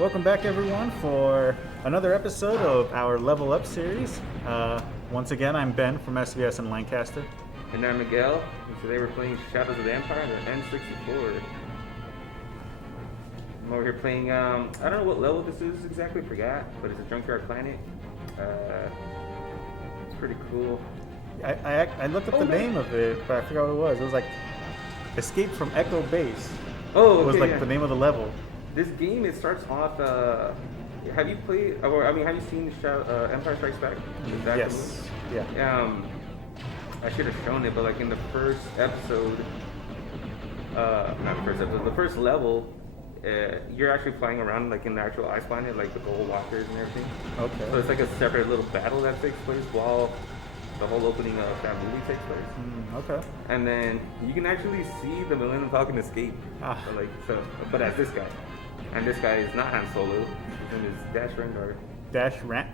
Welcome back, everyone, for another episode of our Level Up series. Once again, I'm Ben from SVS in Lancaster. And I'm Miguel, and today we're playing Shadows of the Empire, the N64. I'm over here playing, I don't know what level this is exactly, forgot, but it's a junkyard planet. It's pretty cool. I looked up the name of it, but I forgot what it was. It was like Escape from Echo Base. Oh, okay, it was like the name of the level. This game, it starts off, have you played, or I mean, have you seen Empire Strikes Back? Yes. Yeah. I should have shown it, but like in the first episode, not the first episode, the first level, you're actually flying around like in the actual ice planet, like the gold walkers and everything. Okay. So it's like a separate little battle that takes place while the whole opening of that movie takes place. Okay. And then you can actually see the Millennium Falcon escape. But as this guy. And this guy is not Han Solo. His name is Dash Rendar.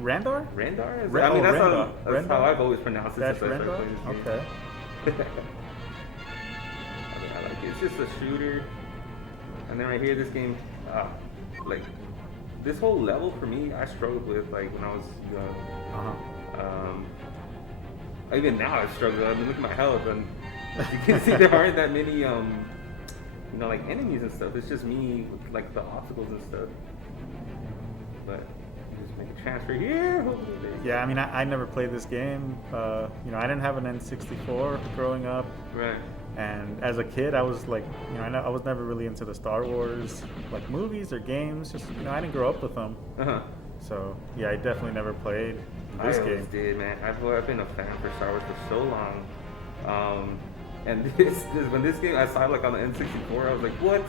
Randar? Randar? That's how I've always pronounced it. Dash Randar? Okay. I like it. It's just a shooter. And then right here, this game, like, this whole level for me, I struggled with, like, when I was young. Even now I struggle. I mean, look at my health, and as you can see, there aren't that many, like enemies and stuff. It's just me with like the obstacles and stuff. But you just make a transfer here. Yeah, I mean, I never played this game. I didn't have an N64 growing up. Right. And as a kid, I was like, I was never really into the Star Wars like movies or games. Just I didn't grow up with them. So yeah, I definitely never played this game. I always did, man. I've been a fan for Star Wars for so long. And when this game, I saw it like on the N64, I was like, what?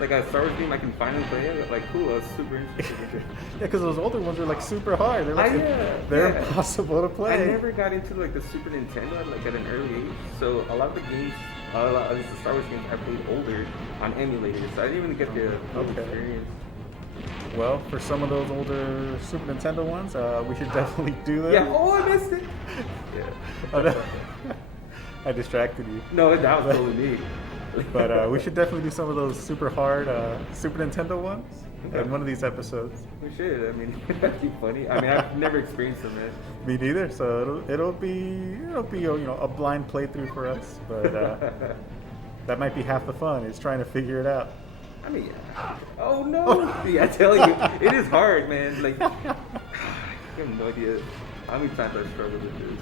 Like a Star Wars game I can finally play it? Like, cool, I was super interested. Yeah, because those older ones are like super hard. They're like, they're impossible to play. I never got into like the Super Nintendo like at an early age. So a lot of the games, at least the Star Wars games I played older on emulators. So I didn't even get the experience. Well, for some of those older Super Nintendo ones, we should definitely do them. Yeah, I missed it. Yeah. Oh, no. I distracted you. No, that was totally me. But we should definitely do some of those super hard Super Nintendo ones in one of these episodes. We should. I mean, that'd be funny. I mean, I've never experienced them, man. Me neither. So it'll be a blind playthrough for us. But that might be half the fun. Is trying to figure it out. I mean, oh no! See, I tell you, it is hard, man. Like, I have no idea how many times I struggled with this.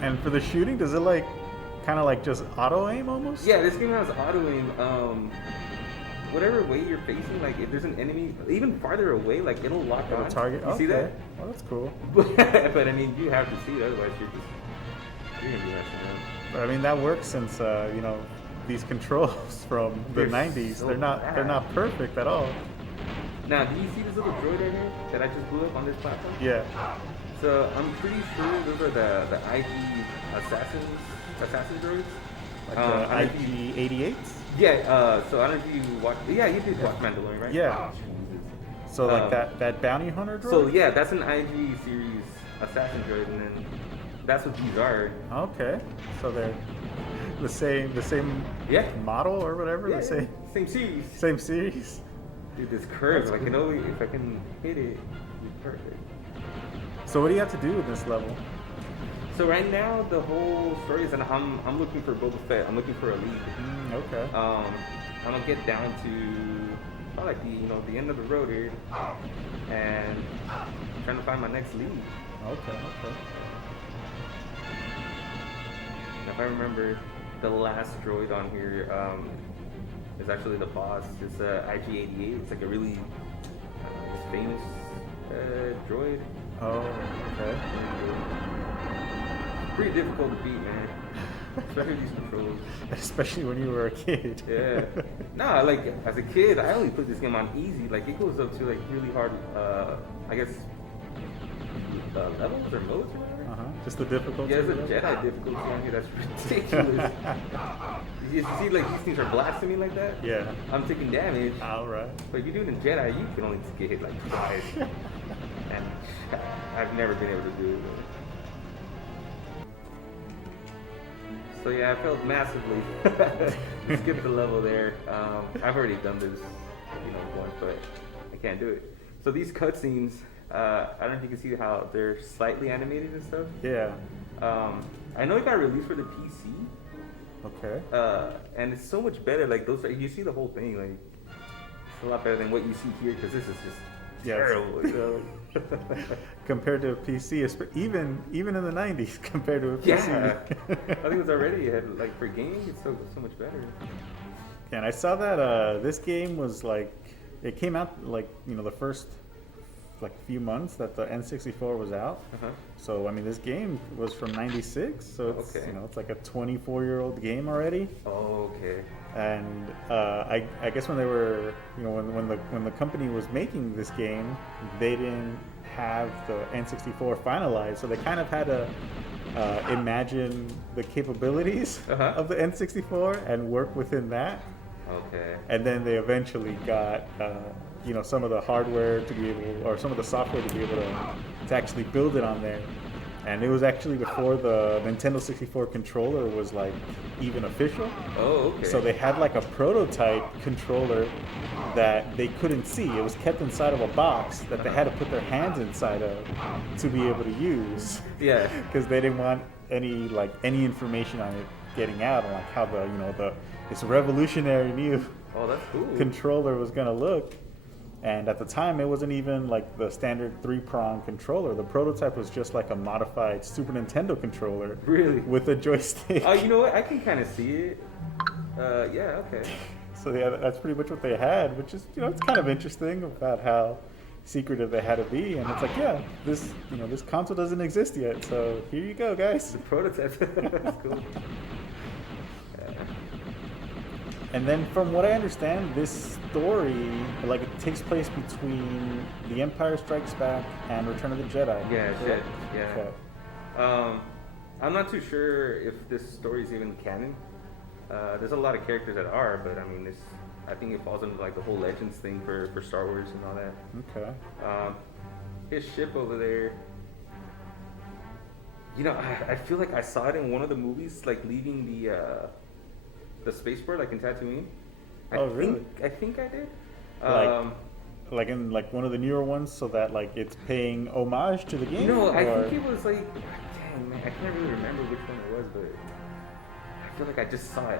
And for the shooting, does it like kind of like just auto aim almost? Yeah, this game has auto aim. Whatever way you're facing, like if there's an enemy even farther away, like it'll lock on. Target. You see that? Oh, that's cool. But I mean, you have to see it, otherwise you're gonna be messing up. But I mean, that works since these controls from the '90s. So they're not perfect at all. Now, do you see this little droid right here that I just blew up on this platform? Yeah. So I'm pretty sure those are the IG assassin droids. Like the IG-88s? Yeah, so I don't know if you watch. Yeah, you did watch Mandalorian, right? Yeah. So like that bounty hunter droid? So yeah, that's an IG series assassin droid, and then that's what these are. Okay. So they're the same model or whatever? Yeah, same series. Same series? Dude, this curve, That's like, cool. if I can hit it, it'd be perfect. So what do you have to do in this level? So right now, the whole story is that I'm looking for Boba Fett. I'm looking for a lead. Okay. I'm gonna get down to probably like the end of the road here, and I'm trying to find my next lead. Okay. If I remember, the last droid on here is actually the boss. It's IG-88. It's like a really famous droid. Oh, okay. Pretty difficult to beat, man. Especially these controls. Especially when you were a kid. Yeah. Nah, like as a kid, I only put this game on easy. Like it goes up to like really hard, I guess, levels or modes or whatever. Just the difficulty. Yeah, there's a Jedi difficulty on here. That's ridiculous. You see, like these things are blasting me like that. Yeah. I'm taking damage. All right. But you do it in Jedi, you can only get hit like twice. And I've never been able to do it. So yeah, I failed massively. Skip the level there. I've already done this, once but I can't do it. So these cutscenes, I don't know if you can see how they're slightly animated and stuff. Yeah. I know it got released for the PC. Okay. And it's so much better. Like those, you see the whole thing. Like it's a lot better than what you see here because this is just terrible. You know? Compared to a PC, even in the 90s, compared to a PC. Yeah. I think it was already like for gaming, it's so much better. Yeah, and I saw that this game was like, it came out like, you know, the first like few months that the N64 was out. So I mean, this game was from '96, so it's you know, it's like a 24-year-old game already. Oh, okay. And I guess when they were, you know, when the company was making this game, they didn't have the N64 finalized, so they kind of had to imagine the capabilities of the N64 and work within that. Okay. And then they eventually got, you know, some of the hardware to be able, or some of the software to be able to actually build it on there. And it was actually before the Nintendo 64 controller was like even official. Oh, okay. So they had like a prototype controller that they couldn't see. It was kept inside of a box that they had to put their hands inside of to be able to use. Yeah. Because they didn't want any information on it getting out, and like how the, you know, this revolutionary new that's cool. controller was gonna look. And at the time, it wasn't even like the standard 3-prong controller. The prototype was just like a modified Super Nintendo controller. Really? With a joystick. Oh, you know what? I can kind of see it. Yeah, okay. So yeah, that's pretty much what they had, which is, you know, it's kind of interesting about how secretive they had to be. And it's like, yeah, this console doesn't exist yet, so here you go, guys. The prototype. That's cool. And then from what I understand, this story, like, it takes place between The Empire Strikes Back and Return of the Jedi. Yeah, correct? yeah. Okay. I'm not too sure if this story is even canon. There's a lot of characters that are, but I mean, I think it falls under like the whole Legends thing for Star Wars and all that. Okay. His ship over there, you know, I feel like I saw it in one of the movies, like leaving the spaceport, like in Tatooine. Really? I think I did. Like in like one of the newer ones, so that like it's paying homage to the game. No, I think it was like, dang man, I can't really remember which one it was, but I feel like I just saw it.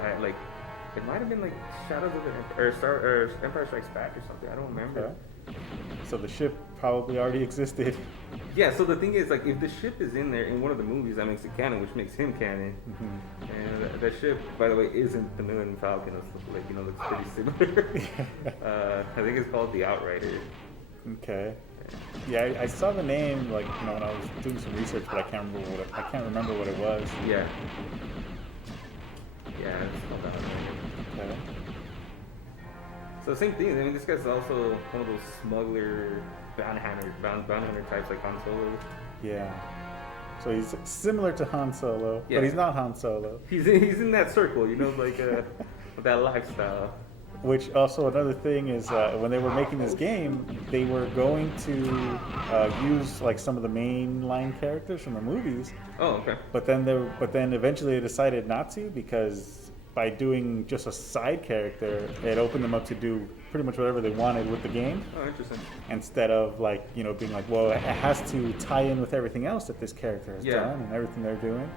It might have been like Shadows of the or Empire Strikes Back or something. I don't remember. Okay. So the ship probably already existed. Yeah. So the thing is, like, if the ship is in there in one of the movies, that makes it canon, which makes him canon. Mm-hmm. And that ship, by the way, isn't the Millennium Falcon. It's like, you know, looks pretty similar. I think it's called the Outrider. Okay. Yeah, I saw the name, like, you know, when I was doing some research, but I can't remember what it was. Yeah. Yeah, it's called the Outrider. Okay. So same thing. I mean, this guy's also one of those smuggler, bounty hunter types like Han Solo. Yeah. So he's similar to Han Solo, but he's not Han Solo. He's in that circle, you know, like that lifestyle. Which also another thing is when they were making this game, they were going to use like some of the mainline characters from the movies. Oh, okay. But then eventually they decided not to, because by doing just a side character, it opened them up to do pretty much whatever they wanted with the game. Oh, interesting. Instead of like, you know, being like, well, it has to tie in with everything else that this character has done and everything they're doing.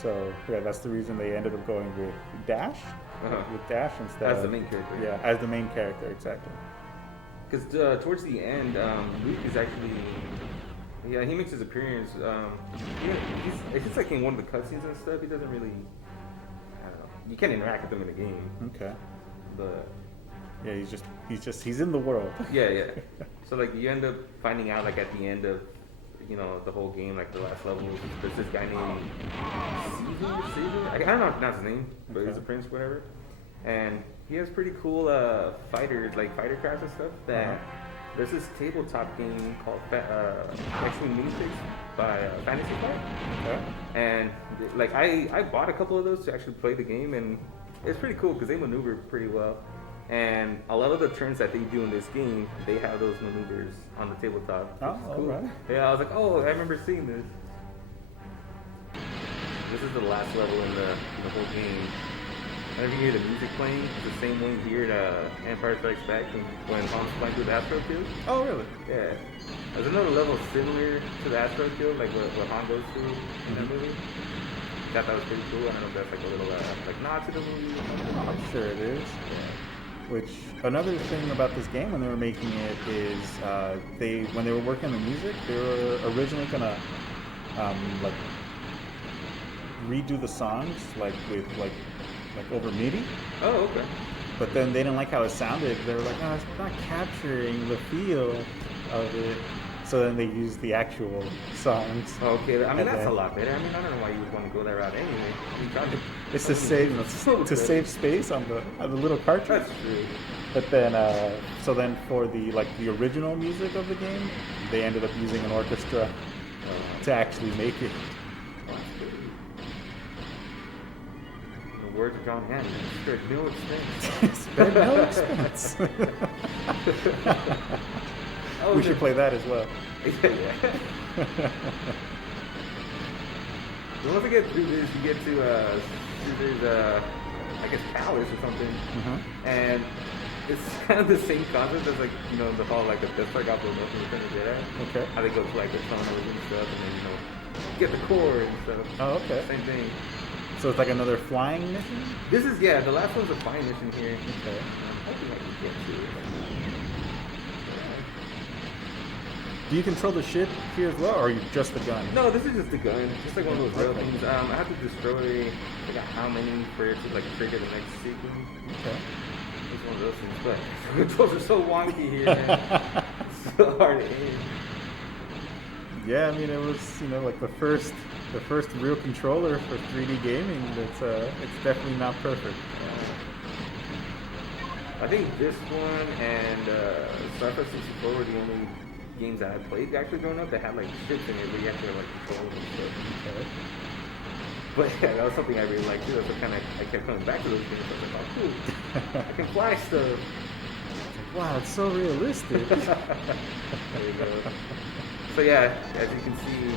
So yeah, that's the reason they ended up going with Dash. With Dash instead. As the main character. Yeah, as the main character, exactly. Because towards the end, Luke is actually, he makes his appearance. He's just like in one of the cutscenes and stuff. He doesn't really, I don't know. You can't interact with him in the game. Okay. But yeah, he's in the world. Yeah. So like you end up finding out like at the end of, you know, the whole game, like the last level, there's this guy named Caesar? I don't know how to pronounce his name, but he's a prince, whatever. And he has pretty cool fighter crafts and stuff. That there's this tabletop game called X-Wing Minifigs by Fantasy Flight. Okay. And like I bought a couple of those to actually play the game, and it's pretty cool because they maneuver pretty well. And a lot of the turns that they do in this game, they have those maneuvers on the tabletop. Oh, cool. Alright. Yeah, I was like, oh, I remember seeing this. This is the last level in the whole game. Whenever you hear the music playing, it's the same one you hear at Empire Strikes Back when Han's flying through the asteroid field. Oh, really? Yeah. There's another level similar to the asteroid field, like what Han goes through in that movie. Thought that was pretty cool. I don't know if that's like a little like nod to the movie. Oh, I'm sure it is. Yeah. Which another thing about this game when they were making it is when they were working on the music, they were originally gonna like redo the songs like with like over MIDI. Oh, okay. But then they didn't like how it sounded. They were like, "Oh, it's not capturing the feel of it." So then they used the actual songs. Okay, I mean that's a lot better. I mean I don't know why you would want to go that route anyway. It's to save space on the little cartridge. That's true. But then so then for the original music of the game, they ended up using an orchestra to actually make it. In the words of John Hammond, spared no expense. Spared no expense. We should play that as well. Yeah. So once you get through this, you get to Caesar's, I guess, palace or something, and it's kind of the same concept as the whole the Death Star got blown up in Return of the Jedi. Okay. How they go to the tunnels and stuff, and then get the core and stuff. Oh, okay. Same thing. So it's like another flying mission. This is the last one's a flying mission here. Okay. I'm hoping I can get to it. Do you control the ship here as well, or are you just the gun? No, this is just the gun. Just like one of those rail things. I have to destroy, I forgot how many for it to trigger the next sequence. Okay. It's one of those things, but the controls are so wonky here, man. It's so hard to aim. Yeah, I mean it was like the first real controller for 3D gaming. It's definitely not perfect. I think this one and Star Trek 64 were the only games that I played actually growing up that had ships in it where you actually have controls and stuff. Okay. But yeah, that was something I really liked too. So I kept coming back to those games. I was like, oh cool, I can fly stuff. Wow, it's so realistic. There you go. So yeah, as you can see,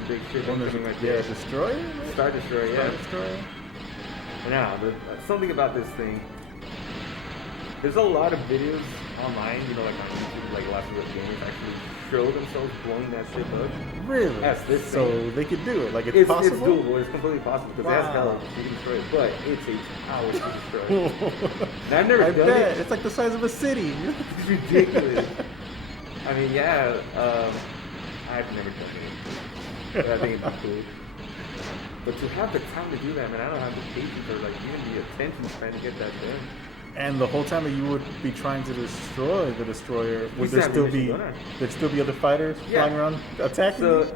the big ship coming right there. Destroyer? Star Destroyer, yeah. Star Destroyer. Now, something about this thing. There's a lot of videos online, on YouTube, lots of real gamers actually show themselves blowing that ship up. Really? That's this thing. So they could do it. It's possible? It's doable. It's completely possible because it has hell you can destroy it, but it takes hours to destroy it. And I've never done it. It's like the size of a city. It's ridiculous. I mean, yeah, I've never done it. But I think it'd be cool. But to have the time to do that, man, I don't have the patience or even the attention span to get that done. And the whole time that you would be trying to destroy the destroyer, would there still be other fighters flying around attacking? So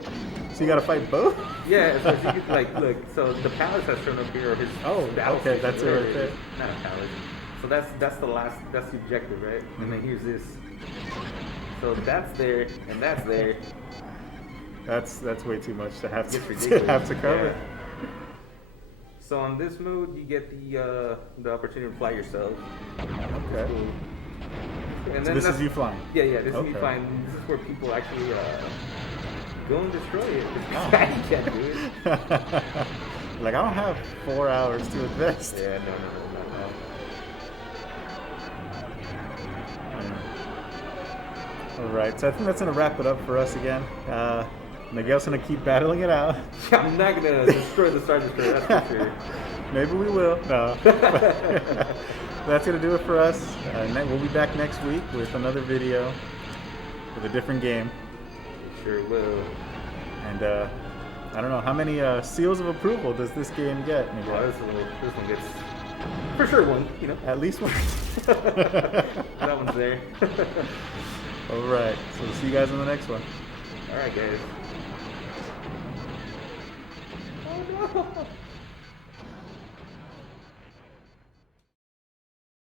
you got to fight both. Yeah, so you could look. So the palace has shown up here. Or his okay, that's it right there. Not a palace. So that's the objective, right? Mm-hmm. And then here's this. So that's there, and that's there. That's way too much to have to cover. Yeah. So on this mode, you get the opportunity to fly yourself. Okay. Cool. And so then this is you flying? Yeah, this is me flying. This is where people actually go and destroy it. You can't do it. I don't have 4 hours to invest. Yeah, no. All right, so I think that's going to wrap it up for us again. Miguel's going to keep battling it out. I'm not going to destroy the Star Destroyer, that's for sure. Maybe we will. No. That's going to do it for us. We'll be back next week with another video with a different game. Sure will. And I don't know, how many seals of approval does this game get, Miguel? Oh, this one gets, for sure, one. At least one. That one's there. All right, so we'll see you guys on the next one. All right, guys. Oh no!